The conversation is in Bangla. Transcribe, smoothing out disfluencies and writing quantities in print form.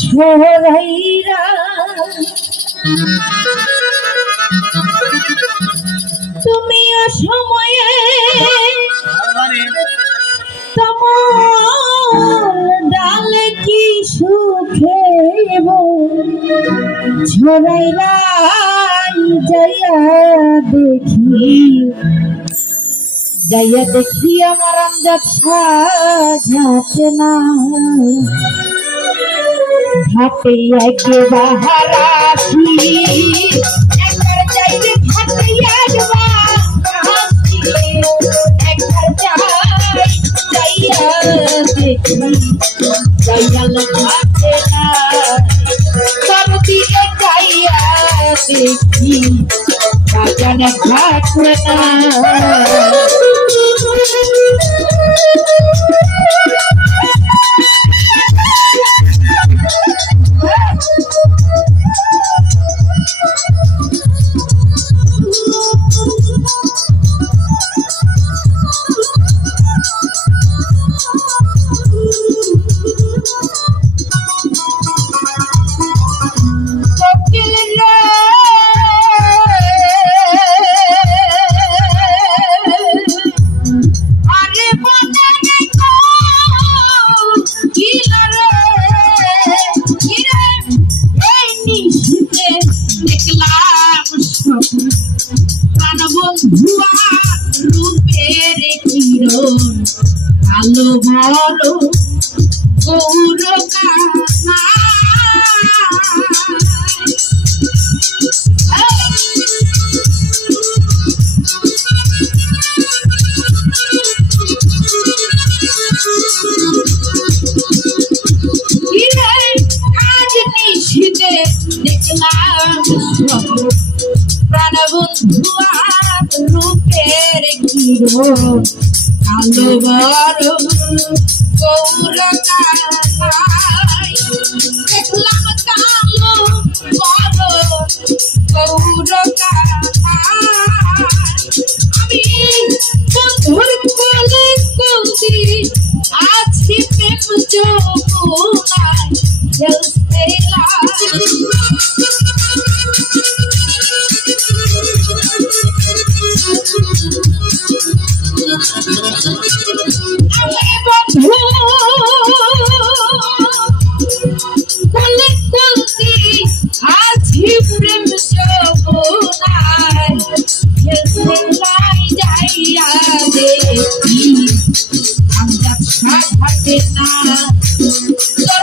ছোড়াইরা তুমি সময়ে তোমার ডালে কি সুখে ছোড়াইরা যাইয়া দেখি আমার আমজাদ সাজাতে না ঘাটে একে বাহারাসি একবার যাইলে ঘাটে একবার যাইয়া দেখি যাইয়া ঘাটে না সবদিকে যাইয়া দেখি বাগানে ঘাটে না রূপের কিরণ কালো বড় গৌর আজ নিশিতে দেখলাম প্রাণবন্ধু রূপের কিরণ কালো বড় গৌর দেখলাম কালো বড় গৌর আমি বন্ধুর কোলে কলছি আছি প্রেম যৌবনায়